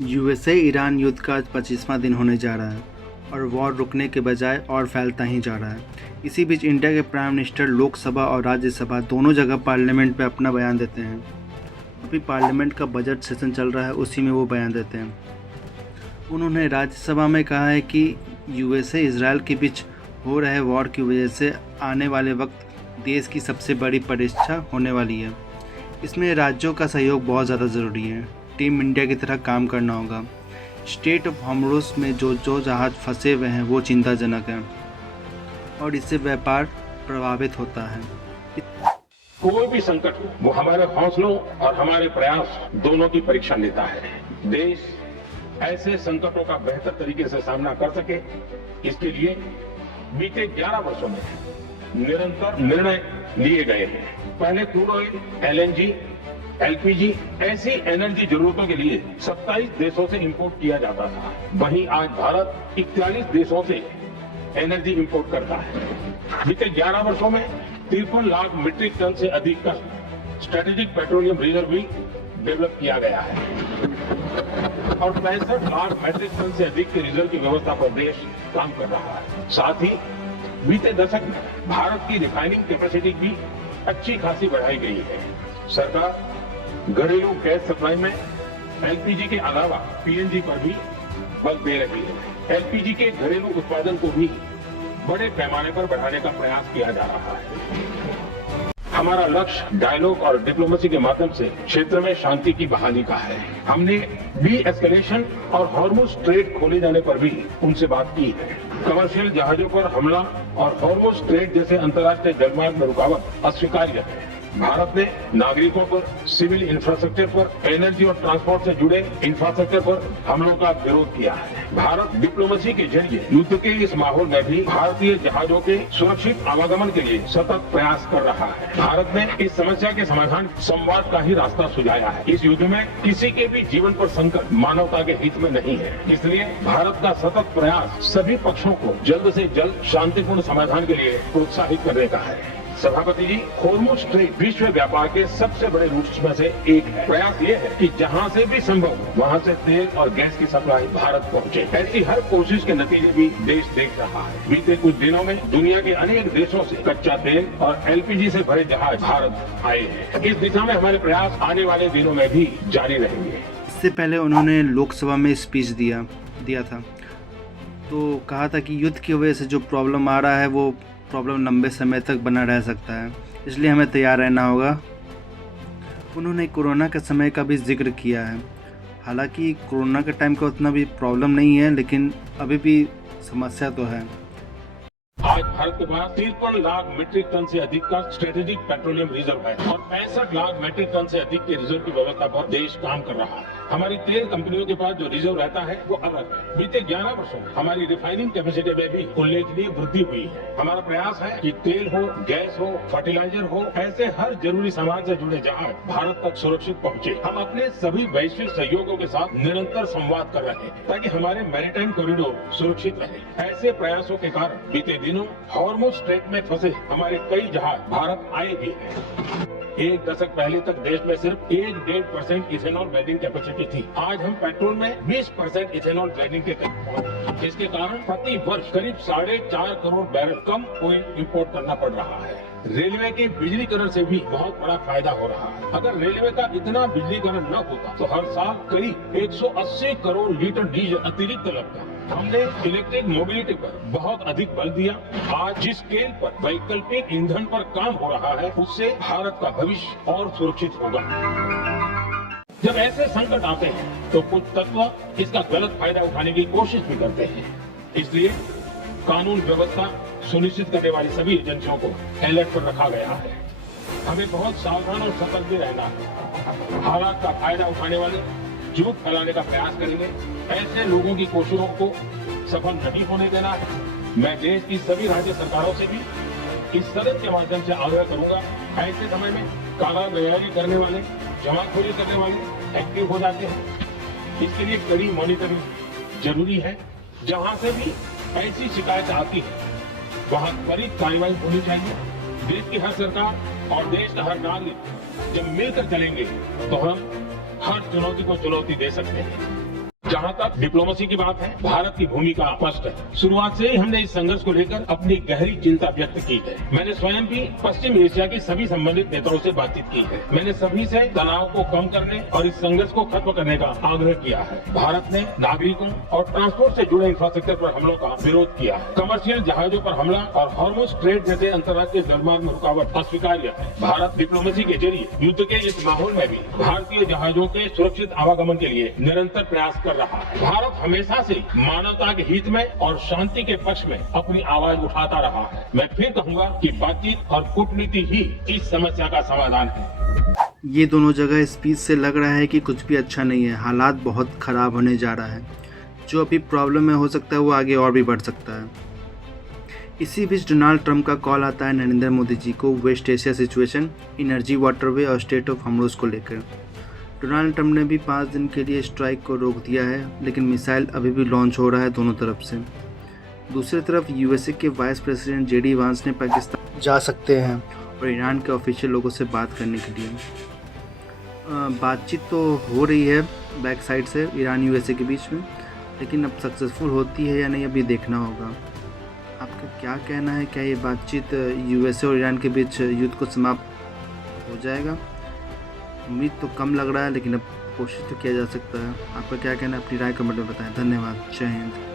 USA Iran युद्ध का आज 25वां दिन होने जा रहा है और वॉर रुकने के बजाय और फैलता ही जा रहा है। इसी बीच इंडिया के प्राइम मिनिस्टर लोकसभा और राज्यसभा दोनों जगह पार्लियामेंट में अपना बयान देते हैं। अभी पार्लियामेंट का बजट सेशन चल रहा है, उसी में वो बयान देते हैं। उन्होंने राज्यसभा में कहा है कि यूएसए इजराइल के बीच हो रहे वॉर की वजह से आने वाले वक्त देश की सबसे बड़ी परीक्षा होने वाली है। इसमें राज्यों का सहयोग बहुत ज़्यादा ज़रूरी है। टीम इंडिया की तरह काम करना होगा। स्टेट ऑफ हॉर्मुज़ में जो जहाज़ फंसे हुए हैं वो चिंताजनक है और इससे व्यापार प्रभावित होता है। कोई भी संकट हो, वो हमारे हौसलों और हमारे प्रयास दोनों की परीक्षा लेता है। देश ऐसे संकटों का बेहतर तरीके से सामना कर सके, इसके लिए बीते 11 वर्षों में निरंतर निर्णय लिए गए हैं। पहले क्रूड ऑयल, एलएनजी, एलपीजी ऐसी एनर्जी जरूरतों के लिए 27 देशों से इंपोर्ट किया जाता था। वहीं आज भारत 41 देशों से एनर्जी इंपोर्ट करता है। बीते 11 वर्षों में 53 लाख मीट्रिक टन से अधिक का स्ट्रेटेजिक पेट्रोलियम रिजर्व भी डेवलप किया गया है और 65 लाख मीट्रिक टन से अधिक के रिजर्व की व्यवस्था पर देश काम कर रहा है। साथ ही बीते दशक में भारत की रिफाइनिंग कैपेसिटी भी अच्छी खासी बढ़ाई गई है। सरकार घरेलू गैस सप्लाई में एलपीजी के अलावा पीएनजी पर भी बल दे रही है। एलपीजी के घरेलू उत्पादन को भी बड़े पैमाने पर बढ़ाने का प्रयास किया जा रहा है। हमारा लक्ष्य डायलॉग और डिप्लोमेसी के माध्यम से क्षेत्र में शांति की बहाली का है। हमने डी एस्केलेशन और हॉर्मुज़ स्ट्रेट खोले जाने पर भी उनसे बात की है। कमर्शियल जहाजों पर हमला और हॉर्मुज़ स्ट्रेट जैसे अंतर्राष्ट्रीय जलमार्ग में रुकावट अस्वीकार्य है। भारत ने नागरिकों पर, सिविल इंफ्रास्ट्रक्चर पर, एनर्जी और ट्रांसपोर्ट से जुड़े इंफ्रास्ट्रक्चर पर हमलों का विरोध किया है। भारत डिप्लोमेसी के जरिए युद्ध के इस माहौल में भी भारतीय जहाजों के सुरक्षित आवागमन के लिए सतत प्रयास कर रहा है। भारत ने इस समस्या के समाधान संवाद का ही रास्ता सुझाया है। इस युद्ध में किसी के भी जीवन पर संकट मानवता के हित में नहीं है। इसलिए भारत का सतत प्रयास सभी पक्षों को जल्द से जल्द शांतिपूर्ण समाधान के लिए प्रोत्साहित करने का है। सभापति जी, हॉर्मुज़ स्ट्रेट विश्व व्यापार के सबसे बड़े रूट्स में से एक है। प्रयास ये है कि जहां से भी संभव हो वहां से तेल और गैस की सप्लाई भारत पहुंचे। ऐसी हर कोशिश के नतीजे भी देश देख रहा है। बीते कुछ दिनों में दुनिया के अनेक देशों से कच्चा तेल और एलपीजी से भरे जहाज भारत आए हैं। इस दिशा में हमारे प्रयास आने वाले दिनों में भी जारी रहेंगे। इससे पहले उन्होंने लोकसभा में स्पीच दिया था, तो कहा था कि युद्ध की वजह से जो प्रॉब्लम आ रहा है वो प्रॉब्लम लंबे समय तक बना रह सकता है, इसलिए हमें तैयार रहना होगा। उन्होंने कोरोना के समय का भी जिक्र किया है। हालांकि कोरोना के टाइम का उतना भी प्रॉब्लम नहीं है, लेकिन अभी भी समस्या तो है। आज भारत के पास 53 लाख मीट्रिक टन से अधिक का स्ट्रेटेजिक पेट्रोलियम रिजर्व है और 65 लाख मीट्रिक टन से अधिक के रिजर्व की व्यवस्था पर देश काम कर रहा है। हमारी तेल कंपनियों के पास जो रिजर्व रहता है वो अलग है। बीते 11 वर्षों में हमारी रिफाइनिंग कैपेसिटी में भी उल्लेखनीय वृद्धि हुई है। हमारा प्रयास है कि तेल हो, गैस हो, फर्टिलाइजर हो, ऐसे हर जरूरी सामान से जुड़े जहाज भारत तक सुरक्षित पहुंचे। हम अपने सभी वैश्विक सहयोगों के साथ निरंतर संवाद कर रहे हैं ताकि हमारे मैरीटाइम कॉरिडोर सुरक्षित रहे। ऐसे प्रयासों के कारण बीते दिनों हॉर्मुज़ स्ट्रेट में फंसे हमारे कई जहाज भारत आए भी हैं। एक दशक पहले तक देश में सिर्फ 1-1.5% इथेनॉल ब्लेंडिंग कैपेसिटी थी। आज हम पेट्रोल में 20% इथेनॉल ब्लेंडिंग के करीब पहुंचे। इसके कारण प्रति वर्ष करीब 4.5 करोड़ बैरल कम ऑयल इंपोर्ट करना पड़ रहा है। रेलवे के बिजलीकरण से भी बहुत बड़ा फायदा हो रहा है। अगर रेलवे का इतना बिजलीकरण न होता तो हर साल करीब 180 करोड़ लीटर डीजल अतिरिक्त लगता। हमने इलेक्ट्रिक मोबिलिटी पर बहुत अधिक बल दिया। आज जिस स्केल पर वैकल्पिक ईंधन पर काम हो रहा है, उससे भारत का भविष्य और सुरक्षित होगा। जब ऐसे संकट आते हैं तो कुछ तत्व इसका गलत फायदा उठाने की कोशिश भी करते हैं। इसलिए कानून व्यवस्था सुनिश्चित करने वाली सभी एजेंसियों को अलर्ट पर रखा गया है। हमें बहुत सावधान और सतर्क भी रहना है। हालात का फायदा उठाने वाले झूठ फैलाने का प्रयास करेंगे। ऐसे लोगों की कोशिशों को सफल नहीं होने देना है। मैं देश की सभी राज्य सरकारों से भी इस सदन के माध्यम से आग्रह करूंगा, ऐसे समय में कालाबाजारी करने वाले, जमाखोरी करने वाले एक्टिव हो जाते हैं। इसके लिए कड़ी मॉनिटरिंग जरूरी है। जहां से भी ऐसी शिकायत आती है वहां त्वरित कार्रवाई होनी चाहिए। देश की हर सरकार और देश का हर नागरिक जब मिलकर चलेंगे तो हम हर चुनौती को चुनौती दे सकते हैं। जहां तक डिप्लोमेसी की बात है, भारत की भूमिका स्पष्ट है। शुरुआत से ही हमने इस संघर्ष को लेकर अपनी गहरी चिंता व्यक्त की है। मैंने स्वयं भी पश्चिम एशिया की सभी संबंधित नेताओं से बातचीत की है। मैंने सभी से तनाव को कम करने और इस संघर्ष को खत्म करने का आग्रह किया है। भारत ने नागरिकों और ट्रांसपोर्ट से जुड़े इंफ्रास्ट्रक्चर पर हमलों का विरोध किया है। कमर्शियल जहाजों पर हमला और हार्मोज ट्रेड जैसे अंतर्राष्ट्रीय जलमार्ग में रुकावट अस्वीकार्य है। भारत डिप्लोमेसी के जरिए युद्ध के इस माहौल में भी भारतीय जहाजों के सुरक्षित आवागमन के लिए निरंतर प्रयास कर रहा है। भारत हमेशा से मानवता के हित में और शांति के पक्ष में अपनी आवाज उठाता रहा है। मैं फिर कहूंगा कि बातचीत और कूटनीति ही इस समस्या का समाधान है। ये दोनों जगह स्पीच से लग रहा है कि कुछ भी अच्छा नहीं है, हालात बहुत ख़राब होने जा रहा है। जो अभी प्रॉब्लम में हो सकता है वो आगे और भी बढ़ सकता है। इसी बीच डोनाल्ड ट्रंप का कॉल आता है नरेंद्र मोदी जी को West Asia situation, energy, waterway और स्टेट ऑफ हार्मोज को लेकर। डोनाल्ड ट्रंप ने भी 5 दिन के लिए स्ट्राइक को रोक दिया है, लेकिन मिसाइल अभी भी लॉन्च हो रहा है दोनों तरफ से। दूसरी तरफ यूएसए के वाइस प्रेसिडेंट जेडी वांस ने पाकिस्तान जा सकते हैं और ईरान के ऑफिशियल लोगों से बात करने के लिए। बातचीत तो हो रही है बैक साइड से ईरान यूएसए के बीच में, लेकिन अब सक्सेसफुल होती है या नहीं अभी देखना होगा। आपका क्या कहना है, क्या ये बातचीत यूएसए और ईरान के बीच युद्ध को समाप्त हो जाएगा? उम्मीद तो कम लग रहा है, लेकिन अब कोशिश तो किया जा सकता है। आपका क्या कहना है, अपनी राय कमेंट में बताएं। धन्यवाद। जय हिंद।